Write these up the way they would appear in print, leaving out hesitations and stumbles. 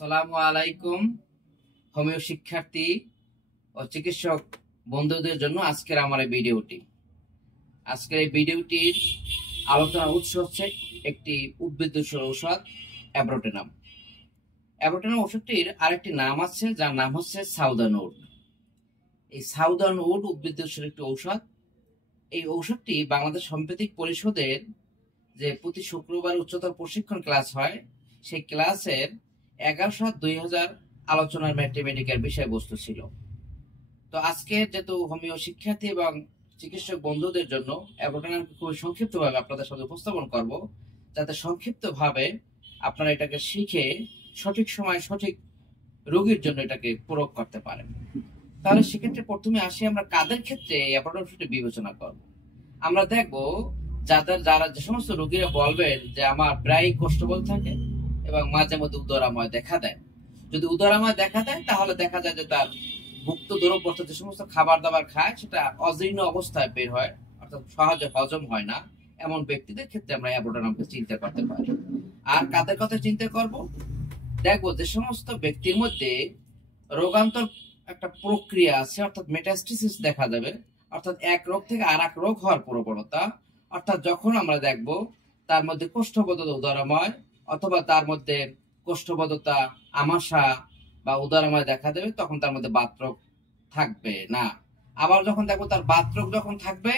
আসসালামু আলাইকুম হোমিও শিক্ষার্থী ও চিকিৎসক বন্ধুদের জন্য আজকের আমার এই ভিডিওটির আলোচনার উৎস হচ্ছে একটি উদ্ভিজ্জ ঔষধ অ্যাব্রোটেনাম। অ্যাব্রোটেনাম ওষুধটির আরেকটি নাম আছে, যার নাম হচ্ছে সাউদার্ন উড। এই সাউদার্ন উড উদ্ভিজ্জ একটি ঔষধ। এই ঔষধটি বাংলাদেশ হোমিওপ্যাথিক পরিষদের যে প্রতি শুক্রবার উচ্চতর প্রশিক্ষণ ক্লাস হয়, সেই ক্লাসের 11/7/2000 আলোচনার ম্যাথমেটিক্যাল বিষয়বস্তু ছিল। তো আজকে যেহেতু হোমিও শিক্ষার্থী এবং চিকিৎসক বন্ধুদের জন্য অ্যাব্রোটেনামকে খুব সংক্ষিপ্তভাবে আপনাদের সাথে উপস্থাপন করব, যাতে সংক্ষিপ্তভাবে আপনারা এটাকে শিখে সঠিক সময় সঠিক রোগীর জন্য এটাকে প্রয়োগ করতে পারেন। তাহলে সেক্ষেত্রে প্রথমে আসি আমরা কাদের ক্ষেত্রে অ্যাব্রোটেনামটি বিবেচনা করব। আমরা দেখব যারা যে সমস্ত রোগীরা বলবেন যে আমার প্রায় কোষ্ঠবল থাকে এবং মাঝে মধ্যে উদরাময় দেখা দেয়। যদি উদরাময় দেখা দেয় তাহলে দেখা যায় যে তার ভুক্ত দ্রব্য অর্থাৎ যে সমস্ত খাবার দাবার খায় সেটা অজীর্ণ অবস্থায় বের হয়, অর্থাৎ সহজে হজম হয় না। এমন ব্যক্তিদের ক্ষেত্রে আমরা অ্যাব্রোটেনামকে চিন্তা করতে পারি। আর কাদের কথা চিন্তা করব? দেখবো যে সমস্ত ব্যক্তির মধ্যে রোগান্তর একটা প্রক্রিয়া আছে, অর্থাৎ মেটাস্টেসিস দেখা যাবে, অর্থাৎ এক রোগ থেকে আর এক রোগ হওয়ার প্রবণতা। অর্থাৎ যখন আমরা দেখব তার মধ্যে কোষ্ঠবদ্ধতা উদরাময়, অথবা তার মধ্যে কোষ্ঠবদ্ধতা আমাশা বা উদরাময় দেখা দেবে, তখন তার মধ্যে বাতরোগ থাকবে না। আবার যখন দেখবো তার বাতরোগ যখন থাকবে,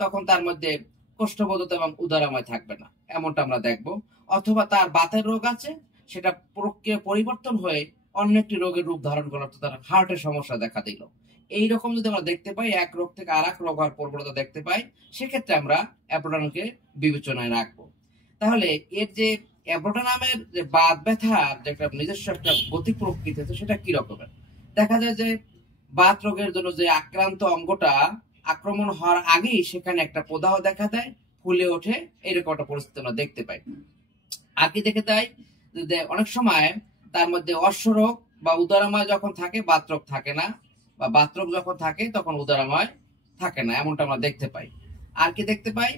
তখন তার মধ্যে কোষ্ঠবদ্ধতা এবং উদরাময় থাকবে না, এমনটা আমরা দেখব। অথবা তার বাতের রোগ আছে, সেটা প্রক্রিয়া পরিবর্তন হয়ে অন্য একটি রোগের রূপ ধারণ করার, তার হার্টের সমস্যা দেখা দিল। এইরকম যদি আমরা দেখতে পাই, এক রোগ থেকে আর এক রোগ হওয়ার প্রবণতা দেখতে পাই, সেক্ষেত্রে আমরা অ্যাব্রোটেনামকে বিবেচনায় রাখবো। তাহলে এর যে অ্যাব্রোটেনামের যে বাত ব্যথার যে একটা নিজস্ব একটা গতি প্রকৃতি আছে, সেটা কি রকমের? দেখা যায় যে বাত রোগের জন্য যে আক্রান্ত অঙ্গটা আক্রমণ হওয়ার আগেই সেখানে একটা প্রদাহ দেখা দেয়, ফুলে ওঠে, এরকম একটা পরিস্থিতি আমরা দেখতে পাই। আর কি দেখে তাই অনেক সময় তার মধ্যে অশ্বরোগ বা উদরাময় যখন থাকে, বাতরোগ থাকে না, বা বাতরোগ যখন থাকে তখন উদরাময় থাকে না, এমনটা আমরা দেখতে পাই। আর কি দেখতে পাই?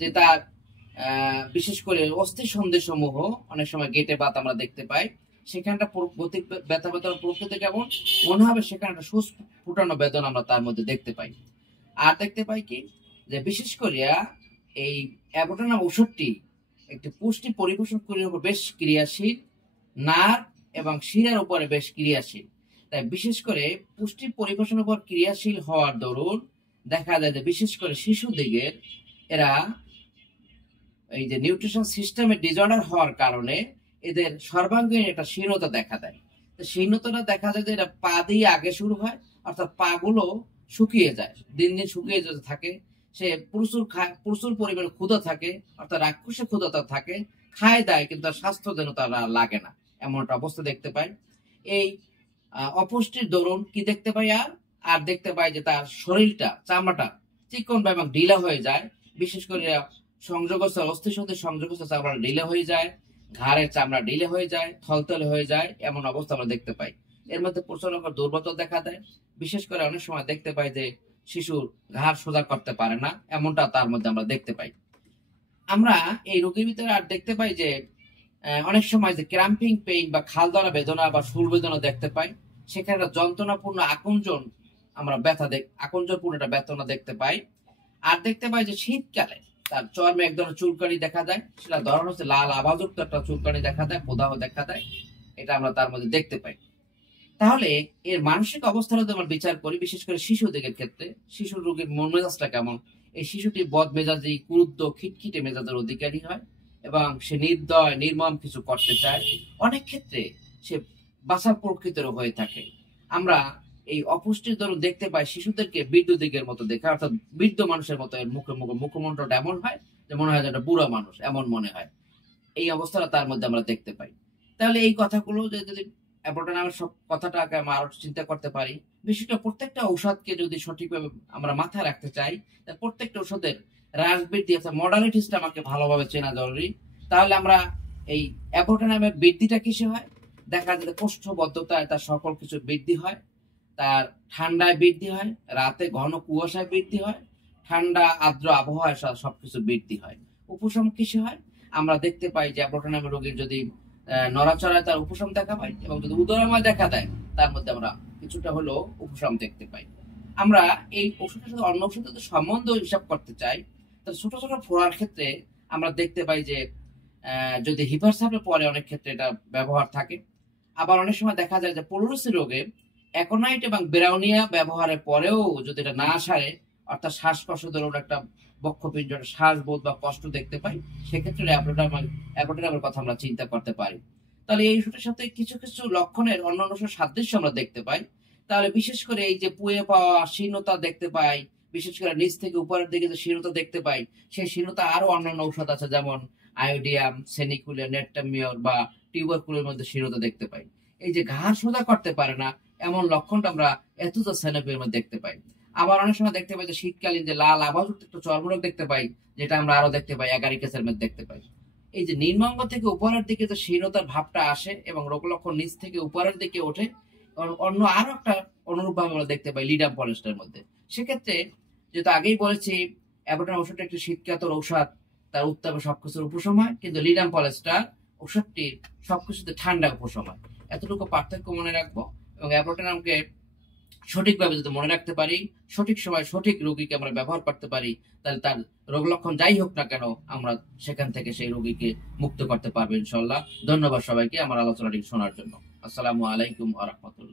যে তার বিশেষ করে অস্থি সন্ধি সমূহ অনেক সময় গেটে বাত আমরা দেখতে পাই, সেখানটা গতি ব্যথা ব্যথার প্রকৃতি কেমন মনে হবে, সেখানে একটা সুস ফুটানো বেদনা আমরা তার মধ্যে দেখতে পাই। আর দেখতে পাই কি, যে বিশেষ করিয়া এই অ্যাব্রোটেনাম ওষুধটি একটি পুষ্টি পরিপোষণ করির উপর বেশ ক্রিয়াশীল, নার্ভ এবং শিরার উপরে বেশ ক্রিয়াশীল। তাই বিশেষ করে পুষ্টি পরিপোষণের উপর ক্রিয়াশীল হওয়ার দরুন দেখা যায় যে বিশেষ করে শিশু দিকের এরা এই যে নিউট্রিশন সিস্টেমের ডিসঅর্ডার হওয়ার কারণে এদের সর্বাঙ্গীন একটা শীর্ণতা দেখা দেয়। তো শীর্ণতাটা দেখা যায় যে এটা পা দিয়ে আগে শুরু হয়, অর্থাৎ পা গুলো শুকিয়ে যায়, দিন দিন শুকিয়ে যেতে থাকে। সে প্রচুর পরিমাণে ক্ষুধা থাকে, অর্থাৎ রাক্ষসে ক্ষুধাটা থাকে, খায় দায়, কিন্তু তার স্বাস্থ্য যেন তার লাগে না, এমন একটা অবস্থা দেখতে পাই। এই অপুষ্টির দরুন কি দেখতে পাই? আর দেখতে পাই যে তার শরীরটা, চামড়াটা চিকন এবং ঢিলা হয়ে যায়। বিশেষ করে সংযোগস্থল, অস্থি সন্ধি সংযোগস্থল চামড়া ঢিলে হয়ে যায়, ঘাড়ের চামড়া ঢিলে হয়ে যায়, থলথলে হয়ে যায়, এমন অবস্থা আমরা দেখতে পাই। এর মধ্যে প্রচন্ড দুর্বলতা দেখা দেয়। বিশেষ করে অনেক সময় দেখতে পাই যে শিশুর ঘাড় সোজা করতে পারে না, এমনটা তার মধ্যে আমরা দেখতে পাই। আমরা এই রোগীর ভিতরে আর দেখতে পাই যে অনেক সময় যে ক্র্যাম্পিং পেইন বা খাল ধরা বেদনা বা শুল বেদনা দেখতে পাই, সেখানে যন্ত্রণাপূর্ণ আকঞ্জন আমরা আকঞ্জনপূর্ণ একটা বেদনা দেখতে পাই। আর দেখতে পাই যে শীতকালে তার চর্মে এক ধরনের চুলকানি দেখা দেয়, সেটা ধরন হচ্ছে লাল আভাযুক্ত একটা চুলকানি দেখা দেয়, প্রদাহ দেখা দেয়, এটা আমরা তার মধ্যে দেখতে পাই। তাহলে এর মানসিক অবস্থাটা যদি আমরা বিচার করি, বিশেষ করে শিশুদের ক্ষেত্রে, শিশুর রোগীর মন মেজাজটা কেমন? এই শিশুটি বদ মেজাজি, ক্রুদ্ধ, খিটখিটে মেজাজের অধিকারী হয় এবং সে নির্দয় নির্মম কিছু করতে চায়। অনেক ক্ষেত্রে সে বাছার প্রকৃতির হয়ে থাকে। আমরা এই অপুষ্টির দরুন দেখতে পাই শিশুদেরকে বৃদ্ধ দিকের মতো দেখে, অর্থাৎ বৃদ্ধ মানুষের মতো এর মুখমণ্ডলটা এমন হয় যে মনে হয় যে একটা বুড়া মানুষ, এমন মনে হয়। এই অবস্থাটা তার মধ্যে আমরা দেখতে পাই। তাহলে এই কথাগুলো যদি অ্যাব্রোটেনামের সব কথাটাকে আমরা আরো চিন্তা করতে পারি, বিশেষ করে প্রত্যেকটা ঔষধকে যদি সঠিকভাবে আমরা মাথায় রাখতে চাই, প্রত্যেকটা ঔষধের হ্রাস বৃদ্ধি অর্থাৎ মডালিটিসটা আমাকে ভালোভাবে চেনা জরুরি। তাহলে আমরা এই অ্যাব্রোটেনামের বৃদ্ধিটা কিসে হয়? দেখা যায় কোষ্ঠবদ্ধতায় তার সকল কিছু বৃদ্ধি হয়, তার ঠান্ডায় বৃদ্ধি হয়, রাতে ঘন কুয়াশায় বৃদ্ধি হয়, ঠান্ডা আর্দ্র আবহাওয়ায় সবকিছু বৃদ্ধি হয়। উপশম কিসে হয়? আমরা দেখতে পাই যে অ্যাব্রোটেনামের রোগীর যদি নড়াচড়ায় তার উপশম দেখা পাই, এবং যদি উদরাময় দেখা দেয় তার মধ্যে আমরা কিছুটা হলেও উপশম দেখতে পাই। আমরা এই ওষুধের সাথে অন্য ওষুধের যদি সম্বন্ধ হিসাব করতে চাই, তাহলে ছোট ছোট ফোড়ার ক্ষেত্রে আমরা দেখতে পাই যে যদি হিপারসাপে পরে অনেক ক্ষেত্রে এটা ব্যবহার থাকে। আবার অনেক সময় দেখা যায় যে পলুরসি রোগে অ্যাকোনাইট এবং ব্রাউনিয়া ব্যবহারের পরেও যদি এটা না সারে, অর্থাৎ শ্বাসকষ্ট ধরুন একটা বক্ষপিঞ্জর শ্বাসবোধ বা কষ্ট দেখতে পাই, সেক্ষেত্রে অ্যাব্রোটেনামের কথা আমরা চিন্তা করতে পারি। তাহলে এই ওষুধের সাথে কিছু কিছু লক্ষণের অন্যান্য সাদৃশ্য আমরা দেখতে পাই। তাহলে বিশেষ করে এই যে পুয়ে পাওয়া শীর্ণতা দেখতে পাই, বিশেষ করে নিচ থেকে উপরের দিকে যে শীর্ণতা দেখতে পাই, সেই শীর্ণতা আরো অন্যান্য ঔষধ আছে, যেমন আয়োডিয়াম, সেনিকুলিয়া, নেট্টামিওর বা টিউবারকুলের মধ্যে শীর্ণতা দেখতে পাই। এই যে ঘাড় সোজা করতে পারে না, এমন লক্ষণটা আমরা এথুজোসাইনোপিয়ার মধ্যে দেখতে পাই। আবার অনেক সময় দেখতে পাই যে শীতকালীন যে লাল আভাযুক্ত একটা চর্মরোগ দেখতে পাই, যেটা আমরা আরো দেখতে পাই অ্যাগারিকাসের মধ্যে দেখতে পাই। এই যে নিম্নাঙ্গ থেকে উপরের দিকে যে শীর্ণতার ভাবটা আসে এবং রোগ লক্ষণ নিচ থেকে উপরের দিকে ওঠে, অন্য আরো একটা অনুরূপ ভাবে আমরা দেখতে পাই লিডাম পলেস্টার মধ্যে। সেক্ষেত্রে যেহেতু আগেই বলেছি অ্যাবোটাম ওষুধটা একটি শীতকাতর ঔষধ, তার উত্তাপে সবকিছুর উপশম হয়, কিন্তু লিডাম পলেস্টার ওষুধটি সবকিছুতে ঠান্ডা উপশম হয়। এতটুকু পার্থক্য মনে রাখবো, এবং অ্যাবোটামকে সঠিকভাবে যদি মনে রাখতে পারি, সঠিক সময় সঠিক রোগীকে আমরা ব্যবহার করতে পারি, তাহলে তার রোগ লক্ষণ যাই হোক না কেন আমরা সেখান থেকে সেই রোগীকে মুক্ত করতে পারবো ইনশাল্লাহ। ধন্যবাদ সবাইকে আমার আলোচনাটি শোনার জন্য। আসসালামু আলাইকুম ওয়া রাহমাতুল্লাহ।